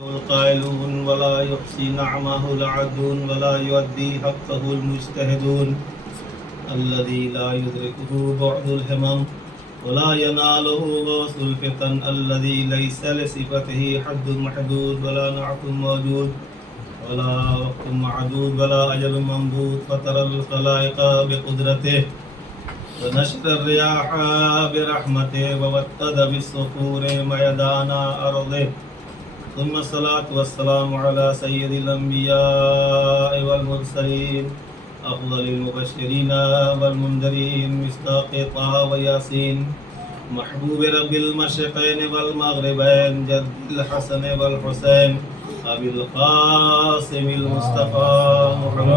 القائلون ولا يحصي نعمه العدون ولا يؤدي حقه المجتهدون الذي لا يدركه بعد الهمم ولا يناله غوث الفتن الذي ليس لصفته حد محدود ولا نعت موجود ولا وقت معدود ولا أجل منبوذ فترى الخلائق بقدرته ونشر الرياح برحمته ووتد بالصخور ميدان أرضه ثم الصلاة والسلام على سيد الأنبياء والمرسلين أفضل المبشرين والمنذرين مصداق طه وياسين محبوب رب المشرقين والمغربين جد الحسن والحسين أبي القاسم المصطفى محمد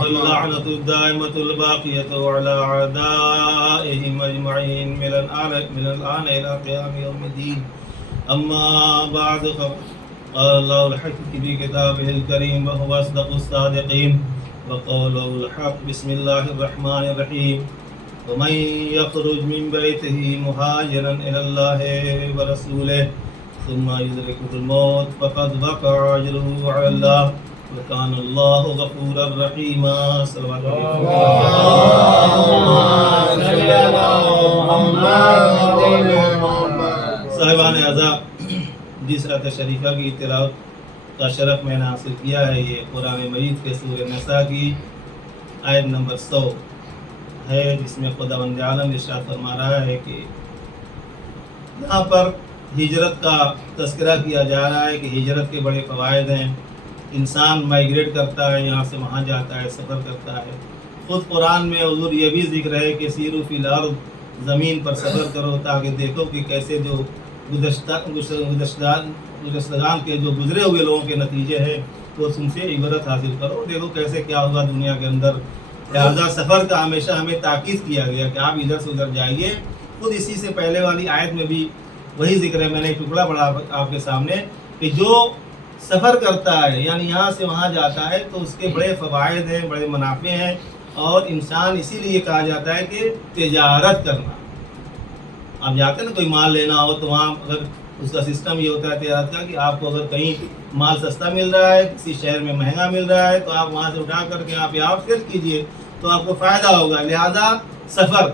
واللعنة الدائمة الباقية على أعدائهم أجمعين من الآن إلى قيام يوم الدين أما بعد قال الله الحق في كتابه الكريم وهو أصدق الصادقين وقوله الحق بسم الله الرحمن الرحيم ومن يخرج من بيته مهاجرا إلى الله ورسوله ثم يدركه الموت فقد وقع أجره على الله وكان الله غفورا رحيما صلوات صاحبان اعزاء جس آیت شریفہ کی تلاوت کا شرف میں نے حاصل کیا ہے یہ قرآن مجید کے سورہ نساء کی آیت نمبر 100 ہے جس میں خداوند عالم ارشاد فرما رہا ہے کہ یہاں پر ہجرت کا تذکرہ کیا جا رہا ہے کہ ہجرت کے بڑے فوائد ہیں. انسان مائیگریٹ کرتا ہے, یہاں سے وہاں جاتا ہے, سفر کرتا ہے. خود قرآن میں حضور یہ بھی ذکر ہے کہ سیروا فی الارض, زمین پر سفر کرو تاکہ دیکھو کہ کیسے جو گزشتگان کے جو گزرے ہوئے لوگوں کے نتیجے ہیں وہ تم سے عبرت حاصل کرو, دیکھو کیسے کیا ہوگا دنیا کے اندر. لہٰذا سفر کا ہمیشہ ہمیں تاکید کیا گیا کہ آپ ادھر سے ادھر جائیے. خود اسی سے پہلے والی آیت میں بھی وہی ذکر ہے, میں نے ایک ٹکڑا پڑھا آپ کے سامنے کہ جو سفر کرتا ہے یعنی یہاں سے وہاں جاتا ہے تو اس کے بڑے فوائد ہیں, بڑے منافع ہیں. اور انسان اسی لیے کہا جاتا ہے کہ تجارت کرنا. آپ جاتے ہیں نا کوئی مال لینا ہو تو وہاں اگر اس کا سسٹم یہ ہوتا ہے تجارت کا کہ آپ کو اگر کہیں مال سستا مل رہا ہے, کسی شہر میں مہنگا مل رہا ہے تو آپ وہاں سے اٹھا کر کے آپ یہاں سیل کیجئے تو آپ کو فائدہ ہوگا. لہذا سفر,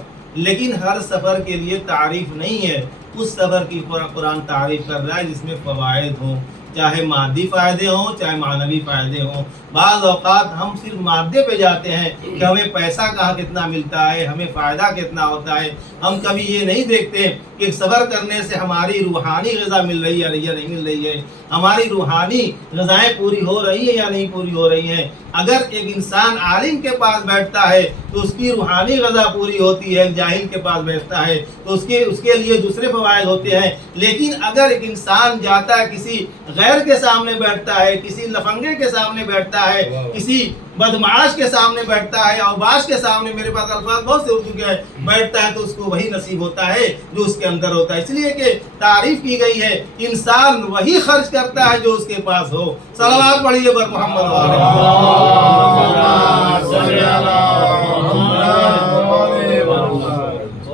لیکن ہر سفر کے لیے تعریف نہیں ہے. اس سفر کی قرآن تعریف کر رہا ہے جس میں فوائد ہوں, چاہے مادی فائدے ہوں چاہے معنوی فائدے ہوں. بعض اوقات ہم صرف مادے پہ جاتے ہیں کہ ہمیں پیسہ کہاں کتنا ملتا ہے, ہمیں فائدہ کتنا ہوتا ہے. ہم کبھی یہ نہیں دیکھتے کہ سفر کرنے سے ہماری روحانی غذا مل رہی ہے یا نہیں مل رہی ہے, ہماری روحانی غذائیں پوری ہو رہی ہیں یا نہیں پوری ہو رہی ہیں. اگر ایک انسان عالم کے پاس بیٹھتا ہے تو اس کی روحانی غذا پوری ہوتی ہے, جاہل کے پاس بیٹھتا ہے تو اس کے لیے دوسرے فوائد ہوتے ہیں. لیکن اگر ایک انسان جاتا ہے کسی غیر کے سامنے بیٹھتا ہے, کسی لفنگے کے سامنے بیٹھتا ہے, کسی بدمعاش کے سامنے بیٹھتا ہے, اوباش کے سامنے, میرے پاس الفاظ بہت سے اردو کے بیٹھتا ہے تو اس کو وہی نصیب ہوتا ہے جو اس کے اندر ہوتا ہے. اس لیے کہ تعریف کی گئی ہے انسان وہی خرچ کرتا ہے جو اس کے پاس ہو. صلوات پڑھیے بر محمد.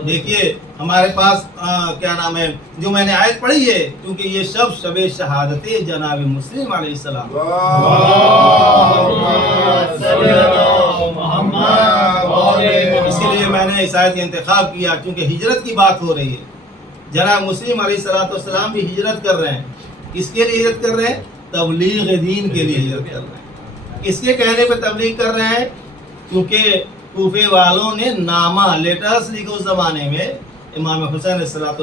دیکھیے ہمارے پاس کیا نام ہے جو میں نے آیت پڑھی ہے, کیونکہ یہ شب شہادت جناب مسلم علیہ السلام, اسی لیے میں نے اس آیت کا انتخاب کیا کیونکہ ہجرت کی بات ہو رہی ہے. جناب مسلم علیہ السلام بھی ہجرت کر رہے ہیں. کس کے لیے ہجرت کر رہے ہیں؟ تبلیغ دین کے لیے ہجرت کر رہے ہیں. کس کے کہنے پہ تبلیغ کر رہے ہیں؟ کیونکہ کوفے والوں نے نامہ لیٹرز لکھے اس زمانے میں. امام حسین علیہ السلام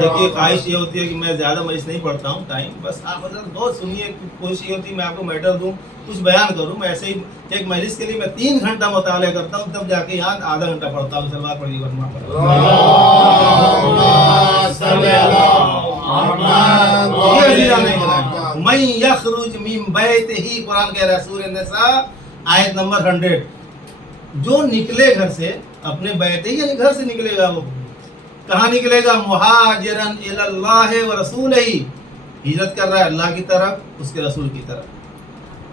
دیکھیے خواہش یہ ہوتی ہے کہ میں زیادہ مجلس نہیں پڑھتا ہوں, ٹائم بس آپ حضرت بہت سنیے. کوشش یہ ہوتی ہے میں آپ کو میٹر دوں, کچھ بیان کروں. میں ایسے ہی ایک مجلس کے لیے میں 3 گھنٹہ مطالعہ کرتا ہوں, تب جا کے یہاں آدھا گھنٹہ پڑھتا ہوں. سلوات پڑھیے ورنہ من یخرج من بیتہ, قرآن کہہ رہا ہے سورہ نساء آیت نمبر 100, جو نکلے گھر سے, اپنے بیت ہی یعنی گھر سے نکلے گا. وہ کہاں نکلے گا؟ مہاجرن الی اللہ و رسولہ, ہجرت کر رہا ہے اللہ کی طرف, اس کے رسول کی طرف.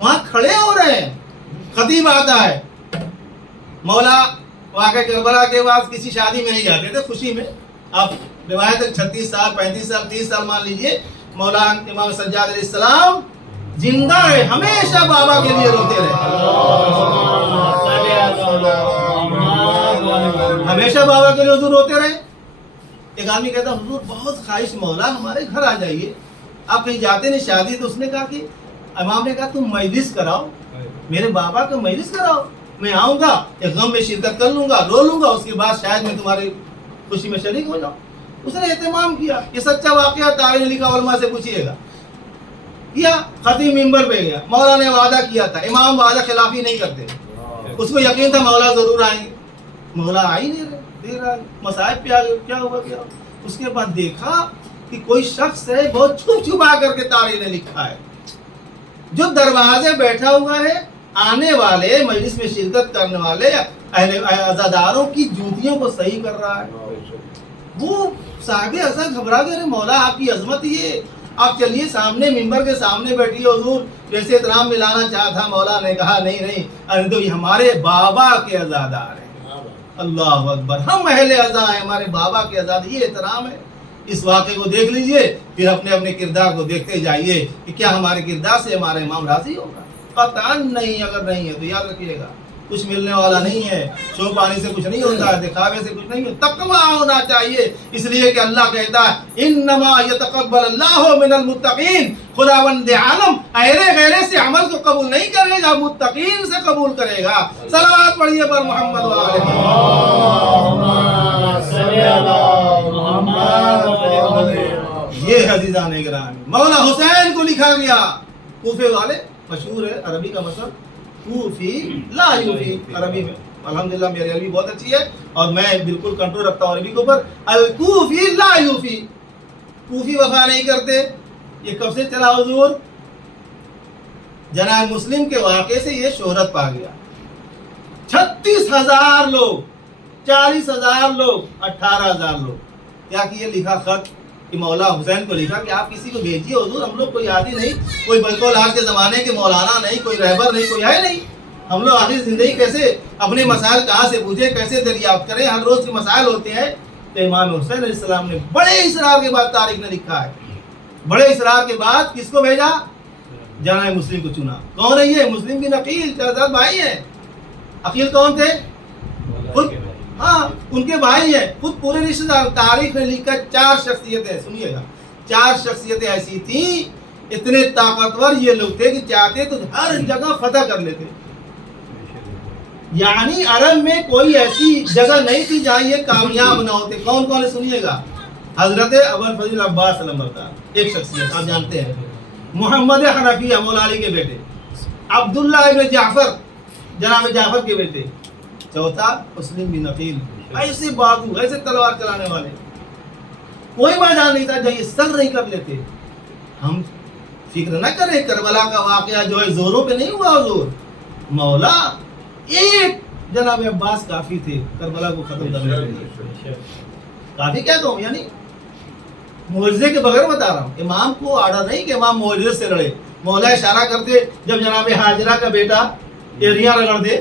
وہاں کھڑے ہو رہے ہیں. خطیب آتا ہے. مولا واقع کربلا کے بعد کسی شادی میں نہیں جاتے تھے خوشی میں. اب روایت 36 سال 35 سال 30 سال مان لیجئے. مولا امام سجاد علیہ السلام زندہ ہے, ہمیشہ بابا کے لیے روتے رہے, ہمیشہ بابا کے لیے حضور روتے رہے. ایک آدمی کہتا حضور بہت خواہش مولا ہمارے گھر آ جائیے. آپ کہیں جاتے نہیں شادی, تو اس نے کہا کہ امام نے کہا تم مجلس کراؤ, میرے بابا کا مجلس کراؤ, میں آؤں گا, ایک غم میں شرکت کر لوں گا, رو لوں گا, اس کے بعد شاید میں تمہاری خوشی میں شریک ہو جاؤں. اس نے اہتمام کیا. یہ سچا واقعہ تاریخ نے لکھا, علماء سے پوچھیے گا. کیا خطیب منبر پہ گیا, مولا نے وعدہ کیا تھا, امام وعدہ خلافی نہیں کرتے, اس کو یقین تھا مولا ضرور آئیں گے. مولا آ ہی نہیں رہے, دیر آ گئی, مصائب پہ آ گئے, کیا ہوا کیا. اس کے بعد دیکھا کہ کوئی شخص ہے بہت چھپ چھپا کر کے تاریخ نے لکھا ہے, جو دروازے بیٹھا ہوا ہے, آنے والے مجلس میں شرکت کرنے والے عزاداروں کی جوتیوں کو صحیح کر رہا ہے. وہ صاحب ایسا گھبرا گئے, مولا آپ کی عظمت یہ, آپ چلیے سامنے ممبر کے سامنے بیٹھیے, حضور جیسے احترام ملانا چاہا تھا. مولا نے کہا نہیں نہیں, ارے تو یہ ہمارے بابا کے عزادار ہیں. اللہ اکبر, ہم اہل عزا ہیں, ہمارے بابا کے عزاد, یہ احترام ہے. اس واقعے کو دیکھ لیجئے, پھر اپنے اپنے کردار کو دیکھتے جائیے کہ کیا ہمارے کردار سے ہمارا امام راضی ہوگا. قطعاً نہیں, اگر نہیں ہے تو یاد رکھیے گا کچھ ملنے والا نہیں ہے, شو پانی سے کچھ نہیں ہوتا ہے, دکھاوے سے کچھ نہیں ہوتا. تقویٰ ہونا چاہیے, اس لیے کہ اللہ کہتا ہے انما یتقبل اللہ من المتقین, خداوند عالم ایرے غیرے سے عمل کو قبول نہیں کرے گا, متقین سے قبول کرے گا. صلوات پڑھیے پر محمد و آلہ محمد. یہ عزیزان گرامی, مولا حسین کو لکھا گیا. کوفے والے مشہور ہے عربی کا مثل, کوفی لا یوفی. عربی میں الحمدللہ میری عربی بہت اچھی ہے اور میں بالکل کنٹرول رکھتا ہوں عربی کے اوپر. الکوفی لا یوفی, کوفی وفا نہیں کرتے. یہ کب سے چلا حضور؟ جناب مسلم کے واقعے سے یہ شہرت پا گیا. 36,000 لوگ, 40,000 لوگ, 18,000 لوگ. کیا کہ یہ لکھا خط کہ مولا حسین کو لکھا کہ آپ کسی کو بھیجیے حضور, ہم لوگ کوئی عادی نہیں, کوئی بالکل آج کے زمانے کے مولانا نہیں, کوئی رہبر نہیں, کوئی ہے نہیں. ہم لوگ آخری زندگی کیسے اپنے مسائل کہاں سے پوچھیں, کیسے دریافت کریں, ہر روز کے مسائل ہوتے ہیں. تو امام حسین علیہ السلام نے بڑے اصرار کے بعد تاریخ نے لکھا ہے, بڑے اصرار کے بعد کس کو بھیجا؟ جناب مسلم کو چنا. کون ہے یہ؟ مسلم بن عقیل, چچا بھائی ہیں. عقیل کون تھے؟ خود, ہاں ان کے بھائی ہیں, خود پورے رشتہ دار. تاریخ نے لکھا 4 شخصیتیں, سنیے گا, 4 شخصیتیں ایسی تھیں, اتنے طاقتور یہ لوگ تھے کہ چاہتے تو ہر جگہ فتح کر لیتے. یعنی عرب میں کوئی ایسی جگہ نہیں تھی جہاں یہ کامیاب نہ ہوتے. کون کون ہے سنیے گا؟ حضرت ابوالفضل عباس علمبردار ایک شخصیت, آپ جانتے ہیں. محمد حنفیہ مولا علی کے بیٹے, عبداللہ ابن جعفر جناب جعفر کے بیٹے. چوتھا مسلم بن عقیل, ایسے بازو, ایسے تلوار چلانے والے. کوئی میدان نہیں تھا جہاں یہ سر نہیں کر لیتے. ہم فکر نہ کریں, کربلا کا واقعہ جو ہے زوروں پہ نہیں ہوا حضور. مولا ایک جناب عباس کافی تھے کربلا کو ختم کرنے کے لیے. کافی کیا کہوں, یعنی معجزے کے بغیر بتا رہا ہوں. امام کو آرڈر نہیں کہ امام معجزے سے لڑے. مولا اشارہ کرتے, جب جناب حاجرہ کا بیٹا ایڑیاں رگڑ دے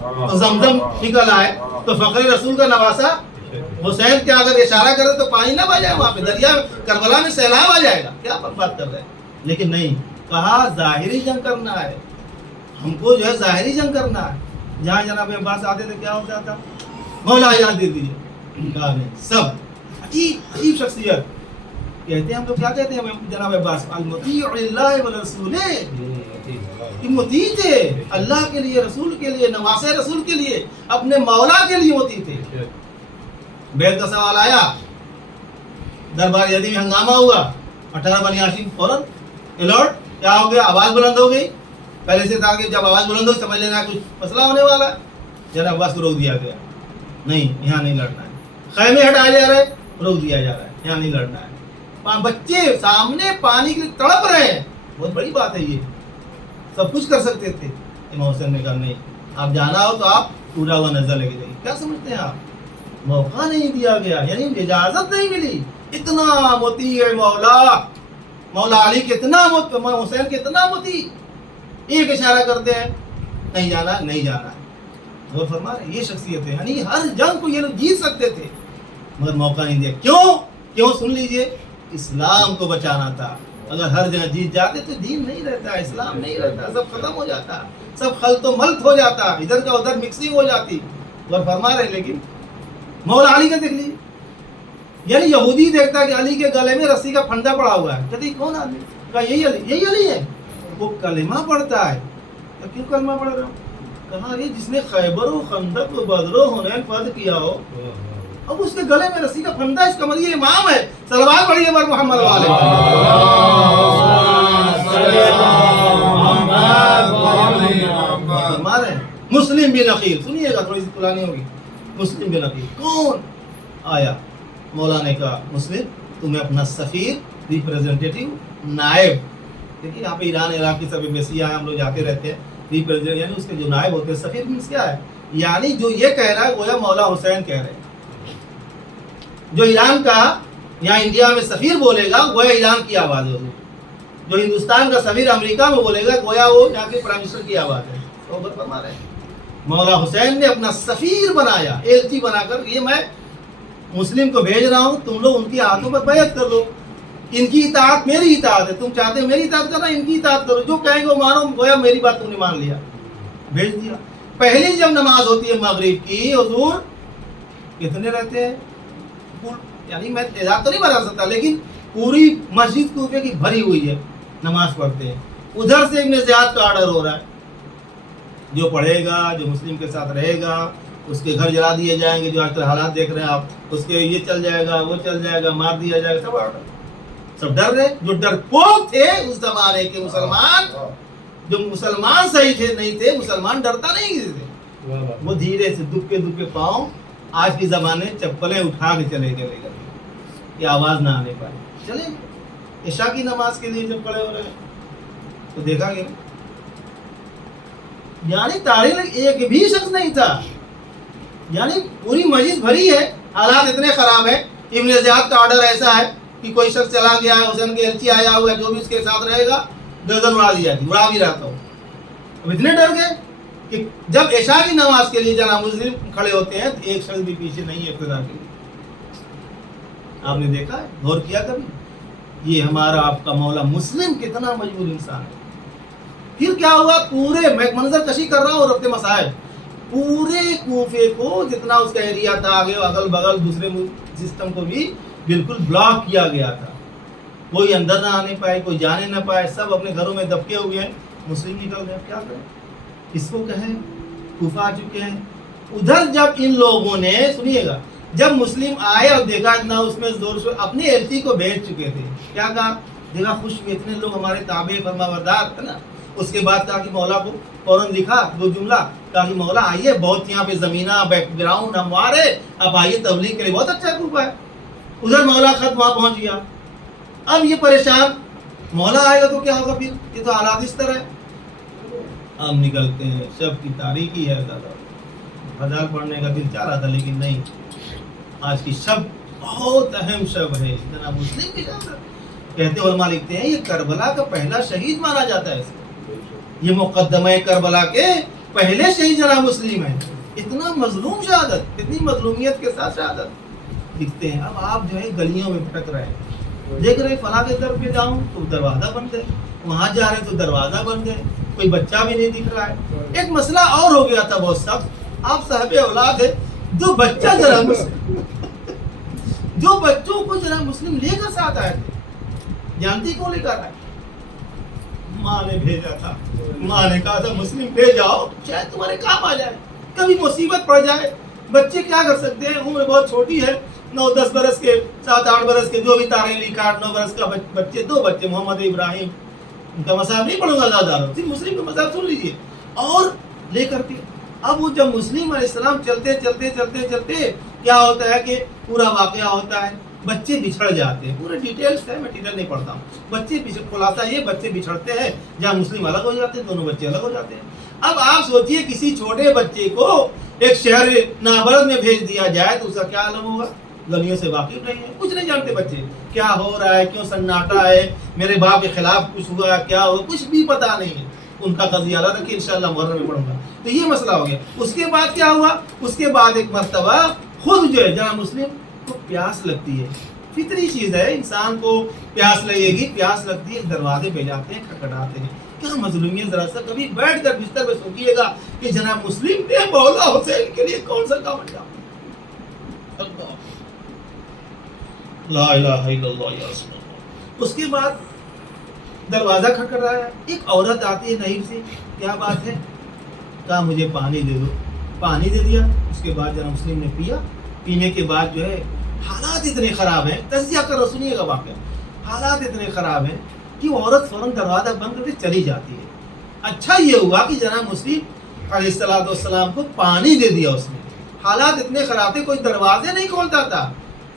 تو زمزم نکل آئے, تو فخر رسول کا نواسا حسین کیا اگر اشارہ کرے تو پانی نہ بہ جائے, وہاں پہ دریا کربلا میں سیلاب آ جائے گا. کیا بات کر رہے ہیں, لیکن نہیں, کہا ظاہری جنگ کرنا ہے, ہم کو جو ہے ظاہری جنگ کرنا ہے. جہاں جناب عباس آتے تھے کیا ہوتا تھا؟ مولا یاد دے دیجیے. کہا نہیں, سب عجیب شخصیت. کہتے ہیں ہم تو کیا کہتے ہیں جناب عباس, المطیع للہ والرسول, مطیع تھے اللہ کے لیے, رسول کے لیے, نواسے رسول کے لیے, اپنے مولا کے لیے مطیع تھے. بیعت کا سوال آیا, دربار یزید میں ہنگامہ ہوا, 18 بنی ہاشم فوراً الرٹ, کیا ہو گیا؟ آواز بلند ہو گئی. پہلے سے تھا کہ جب آواز بلند ہو سمجھ لینا کچھ مسئلہ ہونے والا ہے. جناب عباس کو روک دیا گیا, نہیں یہاں نہیں لڑنا ہے. خیمے ہٹائے جا رہے, روک دیا جا رہا ہے, یہاں نہیں لڑنا ہے. بچے سامنے پانی کے لیے تڑپ رہے ہیں, بہت بڑی بات ہے یہ, سب کچھ کر سکتے تھے. امام حسین نے کہا نہیں, آپ جانا ہو تو آپ پورا ہوا نظر لگے جائیے. کیا سمجھتے ہیں آپ؟ موقع نہیں دیا گیا, یعنی اجازت نہیں ملی. اتنا مطیع ہے مولا, مولا علی کتنا حسین کتنا مطیع. ایک اشارہ کرتے ہیں نہیں جانا نہیں جانا ہے. غور فرما رہے ہیں یہ شخصیت ہے. یعنی ہر جنگ کو یہ لوگ جیت سکتے تھے مگر موقع نہیں دیا. کیوں سن لیجئے, اسلام کو بچانا تھا. اگر ہر جگہ جیت جاتے تو دین نہیں رہتا, اسلام نہیں رہتا, سب ختم ہو جاتا, سب خلط و ملط ہو جاتا, ادھر کا ادھر مکسنگ ہو جاتی. غور فرما رہے ہیں. لیکن مولا علی کا دیکھ لیجیے, یعنی یہودی دیکھتا ہے کہ علی کے گلے میں رسی کا پھندا پڑا ہوا ہے, کہتے کون آدمی, کہا یہی علی ہے. وہ کلمہ پڑھتا ہے. کیوں کلمہ پڑھ رہا ہوں؟ کہا یہ جس نے خیبر و خندق و بدر و حنین فتح کیا ہو, اب اس کے گلے میں رسی کا پھندا, اس کا مطلب یہ امام ہے. صلوات پڑھیے بر محمد والے. ہمارے مسلم بن عقیل, سنیے گا تھوڑی سی پرانی ہوگی. مسلم بن عقیل کون آیا؟ مولا نے کہا مسلم تمہیں اپنا سفیر, ریپریزنٹیٹیو, نائب, دیکھیے یہاں پہ ایران عراق کی سب ایمبیسی ہم لوگ جاتے رہتے ہیں, ریپریزنٹ یعنی اس کے جو نائب ہوتے ہیں. سفیر مینس کیا ہے؟ یعنی جو یہ کہہ رہا ہے گویا مولا حسین کہہ رہے ہیں. جو ایران کا یہاں انڈیا میں سفیر بولے گا گویا ایران کی آواز ہوگی. جو ہندوستان کا سفیر امریکہ میں بولے گا گویا وہ یہاں کے پرائم منسٹر کی آواز ہے. فرما رہے ہیں مولا حسین نے اپنا سفیر بنایا, ایلچی بنا کر, یہ میں مسلم کو بھیج رہا ہوں, تم لوگ ان کی ہاتھوں پر بیعت کر دو. ان کی اطاعت میری اطاعت ہے, تم چاہتے میری اطاعت کرنا, ان کی اطاعت کرو, جو کہیں گے وہ مانو. گویا میری بات تم نے مان لیا, بھیج دیا. پہلی جب نماز ہوتی ہے مغرب کی, حضور کتنے رہتے ہیں, یعنی میں تعداد تو نہیں بتا سکتا, لیکن پوری مسجد کوفے کی بھری ہوئی ہے, نماز پڑھتے ہیں. ادھر سے ابن زیاد کا آرڈر ہو رہا ہے, جو پڑھے گا, جو مسلم کے ساتھ رہے گا, اس کے گھر جلا دیے جائیں گے. جو آج کل حالات دیکھ رہے ہیں آپ, اس کے یہ چل جائے گا, وہ چل جائے گا, مار دیا جائے گا, سب آرڈر, سب ڈر رہے. جو ڈرپوک تھے اس زمانے کے مسلمان, جو مسلمان صحیح تھے نہیں تھے, مسلمان ڈرتا نہیں تھے, وہ دھیرے سے دبکے پاؤں, آج کے زمانے چپلیں اٹھا کے چلے گئے کہ آواز نہ آنے پائے. چلے عشاء کی نماز کے لیے جب کھڑے ہو رہے ہیں تو دیکھا گیا, یعنی تاریخ ایک بھی شخص نہیں تھا. یعنی پوری مسجد بھری ہے, حالات اتنے خراب ہیں. ابن زیاد کا آرڈر ایسا ہے کہ کوئی شخص چلا گیا ہے, حسین کے ایلچی آیا ہوا ہے, جو بھی اس کے ساتھ رہے گا گردن اڑا دی جاتی, اڑا بھی رہتا ہوں. اب اتنے ڈر گئے کہ جب عشاء کی نماز کے لیے جناب مسلم کھڑے ہوتے ہیں تو ایک شخص بھی پیچھے نہیں ہے اقتدار کے لیے. آپ نے دیکھا ہے, غور کیا کبھی؟ یہ ہمارا آپ کا مولا مسلم کتنا مجبور انسان ہے. پھر کیا ہوا, پورے میں منظر کشی کر رہا ہوں اور اپنے مسائل, پورے کوفے کو جتنا اس کا ایریا تھا, آگے اگل بغل دوسرے سسٹم کو بھی بالکل بلاک کیا گیا تھا. کوئی اندر نہ آنے پائے, کوئی جانے نہ پائے, سب اپنے گھروں میں دبکے ہوئے ہیں. مسلم نکل گئے, کیا کریں, کس کو کہیں, کوفہ آ چکے ہیں. ادھر جب ان لوگوں نے, سنیے گا, جب مسلم آئے اور دیکھا اتنا اس میں زور سے اپنے ایلچی کو بھیج چکے تھے, کیا کہا, دیکھا خوش ہوئے, اتنے لوگ ہمارے تابع فرما بردار ہے نا. اس کے بعد کہا کہ مولا کو فوراً لکھا 2 جملہ, کہا کہ مولا آئیے, بہت یہاں پہ زمینہ بیک گراؤنڈ ہموار ہے, اب آئیے تبلیغ کے لیے, بہت اچھا گروپ ہے. ادھر مولا خط وہاں پہنچ گیا. اب یہ پریشان, مولا آئے گا تو کیا ہوگا, پھر یہ تو حالات اس طرح ہے. ہم نکلتے ہیں, شب کی تاریخی ہے, غزل پڑھنے کا دل چاہ رہا تھا لیکن نہیں. آج کی شب بہت اہم شب ہے, جناب مسلم کی شب. کہتے علماء لکھتے ہیں یہ کربلا کا پہلا شہید مانا جاتا ہے. یہ مقدمہ کربلا کے پہلے شہید جناب مسلم ہے. اتنا مظلوم شہادت, اتنی مظلومیت کے ساتھ شہادت لکھتے ہیں. اب آپ جو ہے گلیوں میں بھٹک رہے ہیں, دیکھ رہے فلاں کے در پہ جاؤں تو دروازہ بند ہے, وہاں جا رہے تو دروازہ بند ہے, کوئی بچہ بھی نہیں دکھ رہا ہے. ایک مسئلہ اور ہو گیا تھا بہت سخت, آپ صاحب اولاد ہے, جو بچہ ذرا مسلم جو بچوں کو ذرا مسلم لے کر ساتھ آئے تھے, جانتی کیوں لے کر آئے؟ ماں نے بھیجا تھا. ماں نے کہا تھا مسلم لے جاؤ, شاید تمہارے کام آ جائے, کبھی مصیبت پڑ جائے. بچے کیا کر سکتے ہیں, عمر بہت چھوٹی ہے, 9-10 برس کے, 7-8 برس کے, جو بھی تاریخ لکھا, 8-9 برس کا بچے, 2 بچے, محمد ابراہیم. ان کا مصحف نہیں پڑھوں گا زیادہ, صرف مسلم کا مصحف سن لیجیے. اور لے کر کے اب وہ جب مسلم علیہ السلام چلتے کیا ہوتا ہے کہ پورا واقعہ ہوتا ہے, بچے بچھڑ جاتے ہیں. پورے ڈیٹیلز ہے, میں ڈیٹیل نہیں پڑھتا ہوں. بچے خلاصہ یہ بچے بچھڑتے ہیں, جہاں مسلم الگ ہو جاتے ہیں, دونوں بچے الگ ہو جاتے ہیں. اب آپ سوچئے کسی چھوٹے بچے کو ایک شہر نابرد میں بھیج دیا جائے تو اس کا کیا عالم ہوگا. گلیوں سے واقف نہیں ہے, کچھ نہیں جانتے بچے, کیا ہو رہا ہے, کیوں سناٹا ہے, میرے باپ کے خلاف کچھ ہوا, کیا ہو, کچھ بھی پتا نہیں ہے. ان کا قضیہ الگ رکھیے، انشاءاللہ محرم میں پڑھوں گا۔ تو یہ مسئلہ ہو گیا۔ اس کے بعد کیا ہوا؟ اس کے بعد ایک مرتبہ خود جو ہے جناب مسلم کو پیاس لگتی ہے، فطری چیز ہے، انسان کو پیاس لگے گی، پیاس لگتی ہے، دروازے پہ جاتے ہیں، کھٹکھٹاتے ہیں، کیا مظلومیت، ذرا سا کبھی بیٹھ کر بستر پہ سوچیے گا کہ جناب مسلم نے مولا حسین کے لیے کون سا کام کیا۔ لا الہ الا اللہ یا رسول اللہ۔ اس کے بعد دروازہ کھٹکھٹ رہا ہے، ایک عورت آتی ہے نعیم سے، کیا بات ہے؟ کہا مجھے پانی دے دو، پانی دے دیا۔ اس کے بعد جناب مسلم نے پیا، پینے کے بعد جو ہے حالات اتنے خراب ہیں، تجزیہ کر سنیے گا واقعہ، حالات اتنے خراب ہیں کہ وہ عورت فوراً دروازہ بند کر کے چلی جاتی ہے۔ اچھا یہ ہوا کہ جناب مسلم علیہ السلام کو پانی دے دیا اس نے۔ حالات اتنے خراب تھے، کوئی دروازے نہیں کھولتا تھا،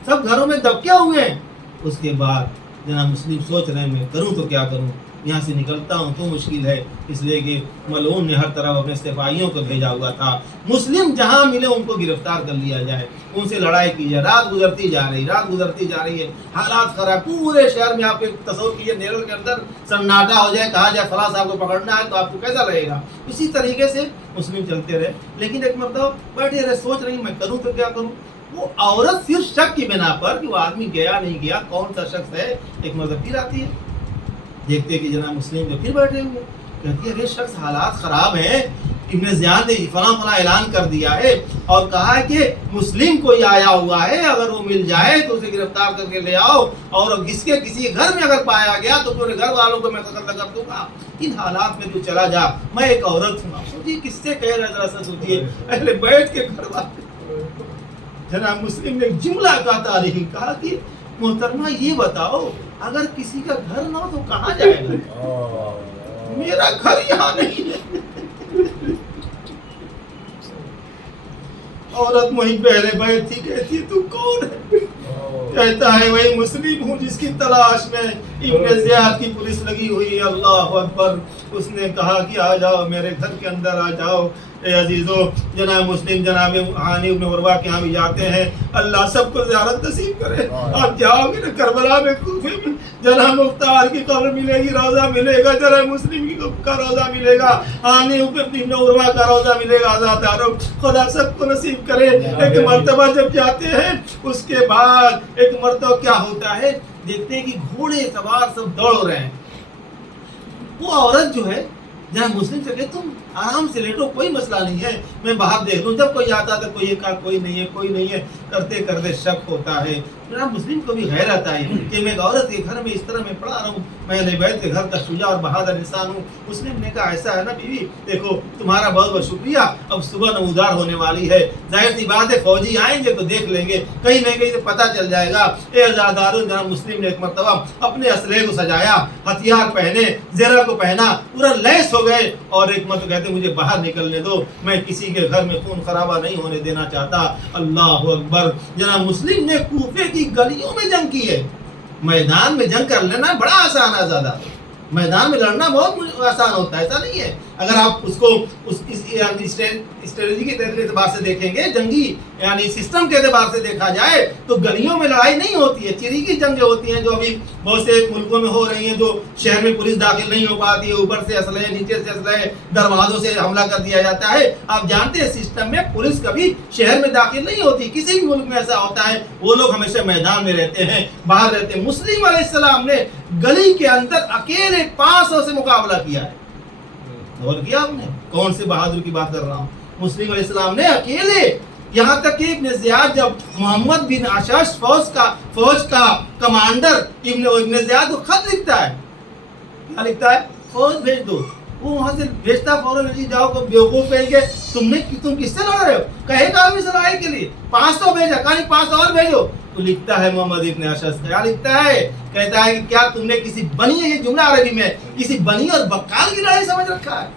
سب گھروں میں دبکے ہوئے ہیں۔ اس کے بعد جناب مسلم سوچ رہے ہیں میں کروں تو کیا کروں، یہاں سے نکلتا ہوں تو مشکل ہے، اس لیے کہ ملعون نے ہر طرف اپنے سپاہیوں کو بھیجا ہوا تھا، مسلم جہاں ملے ان کو گرفتار کر لیا جائے، ان سے لڑائی کی جائے۔ رات گزرتی جا رہی ہے، حالات خراب، پورے شہر میں آپ تصور کیجیے نیرل کے اندر سناٹا ہو جائے، کہا جائے فلاں صاحب کو پکڑنا ہے تو آپ کو کیسا رہے گا۔ اسی طریقے سے مسلم چلتے رہے، لیکن ایک مرتبہ بیٹھے رہے، سوچ رہی میں کروں تو کیا کروں۔ وہ عورت صرف شک کی بنا پر کہ وہ آدمی گیا نہیں گیا، کون سا شخص ہے، ایک مرتبہ پھر آتی ہے، دیکھتے کہ جناب مسلم جو پھر بیٹھے ہوئے، کہتی ہے یہ شخص حالات خراب ہیں، ابن زیاد نے فلاں اعلان کر دیا ہے اور کہا ہے کہ مسلم کوئی آیا ہوا ہے، اگر وہ مل جائے تو اسے گرفتار کر کے لے آؤ، اور کسی گھر میں اگر پایا گیا تو پورے گھر والوں کو میں قتل کر دوں گا، ان حالات میں تو چلا جا، میں ایک عورت ہوں۔ سوچیے کس سے کہہ رہا ہے، ذرا سا سوچیے، اہل بیت کے گھر والے۔ جناب مسلم نے ایک جملہ کا تاریخی کہا کہ محترمہ یہ بتاؤ اگر کسی کا گھر نہ ہو تو کہاں جائے گا؟ میرا گھر یہاں نہیں ہے۔ عورت وہیں پہلے بیٹھ تھی، کہتی ہے تو کون ہے؟ کہتا ہے وہی مسلم ہوں جس کی تلاش میں ابن زیاد کی پولیس لگی ہوئی ہے۔ اللہ اکبر۔ اس نے کہا کہ آ جاؤ میرے گھر کے اندر آ جاؤ۔ اے عزیزو، جناب مسلم جناب ہانی ابن عروہ کے ہاں بھی جاتے ہیں، اللہ سب کو زیارت نصیب کرے۔ آپ جاؤ گے نا کربلا میں، کوفے میں، جناب مختار کی قبر ملے گی، روضہ ملے گا، جناب مسلم کا روضہ ملے گا، ہانی ابن عروہ کا روضہ ملے گا۔ آزاد عرب خدا سب کو نصیب کرے۔ ایک مرتبہ جب جاتے ہیں، اس کے بعد ایک مرتبہ کیا ہوتا ہے، دیکھتے ہیں کہ گھوڑے سوار سب دوڑ رہے ہیں۔ وہ عورت جو ہے جناب مسلم سے کہ تم آرام سے لیٹو، کوئی مسئلہ نہیں ہے، میں باہر دیکھ لوں۔ جب کوئی آتا تھا کوئی یہ کہا کوئی نہیں ہے، کرتے کرتے شک ہوتا ہے۔ جناب مسلم کو بھی غیرت آئی کہ میں ایک عورت کے گھر میں اس طرح میں پڑا رہا ہوں، میں اہل بیت کے گھر کا شجاع اور بہادر انسان ہوں۔ مسلم نے کہا ایسا ہے نا بیوی، دیکھو تمہارا بہت بہت شکریہ، اب صبح نمودار ہونے والی ہے، ظاہر سی بات ہے فوجی آئیں گے تو دیکھ لیں گے، کہیں نہ کہیں سے پتہ چل جائے گا۔ اے آزاداروں، جناب مسلم نے ایک مرتبہ اپنے اسلحے کو سجایا، ہتھیار پہنے، زرہ کو پہنا، پورا لیس ہو گئے، اور ایک مرتبہ کہتے مجھے باہر نکلنے دو، میں کسی کے گھر میں خون خرابہ نہیں ہونے دینا چاہتا۔ اللہ اکبر۔ جناب مسلم نے کوفے کی گلیوں میں جنگ کی ہے۔ میدان میں جنگ کر لینا بڑا آسان ہے، زیادہ میدان میں لڑنا بہت آسان ہوتا ہے، ایسا نہیں ہے۔ اگر آپ اس کو اسٹریٹجی کے اعتبار سے دیکھیں گے، جنگی یعنی سسٹم کے اعتبار سے دیکھا جائے تو گلیوں میں لڑائی نہیں ہوتی ہے، چریکی جنگیں ہوتی ہیں جو ابھی بہت سے ملکوں میں ہو رہی ہیں، جو شہر میں پولیس داخل نہیں ہو پاتی ہے، اوپر سے اسلحے، نیچے سے اسلحے، دروازوں سے حملہ کر دیا جاتا ہے۔ آپ جانتے ہیں سسٹم میں پولیس کبھی شہر میں داخل نہیں ہوتی، کسی بھی ملک میں ایسا ہوتا ہے، وہ لوگ ہمیشہ میدان میں رہتے ہیں، باہر رہتے ہیں۔ مسلم علیہ السلام نے گلی کے اندر اکیلے 500 سے مقابلہ کیا ہے۔ غور کیا آپ نے کون سے بہادر کی بات کر رہا ہوں؟ مسلم علیہ السلام نے اکیلے، یہاں تک کہ ابن زیاد جب محمد بن اشعث فوج کا کمانڈر ابن زیاد کو خط لکھتا ہے، کیا لکھتا ہے؟ فوج بھیج دو، وہ وہاں سے بھیجتا فوراً، جی جاؤ کو بیوقوف کہیں گے تم کس سے لڑ رہے ہو؟ کہے گا آدمی سے لڑائی کے لیے 500 بھیجا، کہا 500 اور بھیجو، تو لکھتا ہے محمد ابن اشعث، کیا لکھتا ہے؟ کہتا ہے کہ کیا تم نے کسی بنی، یہ جملہ عربی میں، کسی بنی اور بقال کی لڑائی سمجھ رکھا ہے؟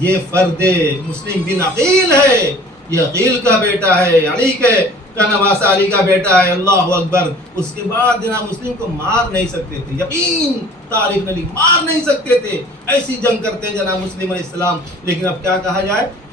یہ فرد مسلم بن عقیل ہے، یہ عقیل کا بیٹا ہے، علی کا نواسہ، علی کا بیٹا ہے۔ اللہ اکبر۔ اس کے بعد جناب مسلم کو مار نہیں سکتے تھے، یقین تاریخ نے مار نہیں سکتے تھے، ایسی جنگ کرتے ہیں جناب مسلم علیہ السلام۔ لیکن اب کیا کہا جائے،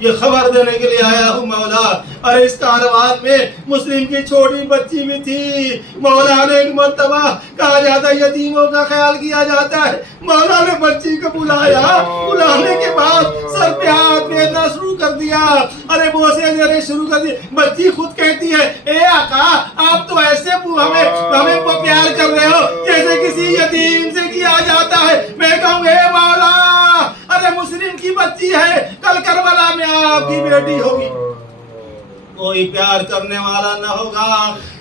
یہ خبر دینے کے لیے آیا ہوں مولا۔ اور اس کاروان میں مسلم کی چھوٹی بچی بھی تھی۔ مولا نے ایک مرتبہ کہا جاتا ہے یتیموں کا خیال کیا جاتا ہے، مولا نے بچی کو بلایا، بلانے کے بعد سر پہ ہاتھ پھیرنا شروع کر دیا، ارے بوسے دینے شروع کر دی۔ بچی خود کہتی ہے اے آقا آپ تو ایسے ہمیں پیار کر رہے ہو جیسے کسی یتیم سے کیا جاتا ہے۔ میں کہوں اے مولا ارے مسلم کی بچی ہے، کل کربلا میں آپ کی بیٹی ہوگی، کوئی پیار کرنے والا نہ ہوگا۔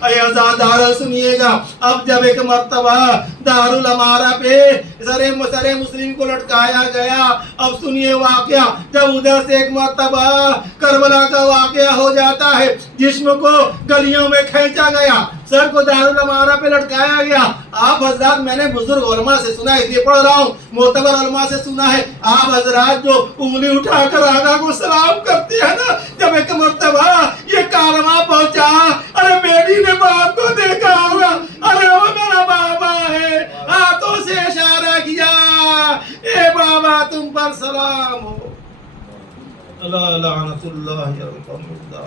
اے عزادارو سنیے گا، اب جب ایک مرتبہ دارالامارہ پہ سر مسلم کو لٹکایا گیا، اب سنیے واقعہ، جب ادھر سے ایک مرتبہ کربلا کا واقعہ ہو جاتا ہے، جسم کو گلیوں میں کھینچا گیا، سر کو دارالامارہ پہ لٹکایا گیا۔ آپ حضرات میں نے بزرگ علماء سے سنا ہے، یہ پڑھ رہا ہوں، معتبر علماء سے سنا ہے، آپ حضرات جو انگلی اٹھا کر آقا کو سلام کرتے ہیں نا، جب ایک مرتبہ یہ کالما پہنچا، ارے بیٹی نے باپ کو دیکھا ہوگا، ارے وہ میرا بابا ہے، ہاتھوں سے اشارہ کیا، اے بابا تم پر سلام ہو۔ اللہ لعنت اللہ علی القوم الظالمین۔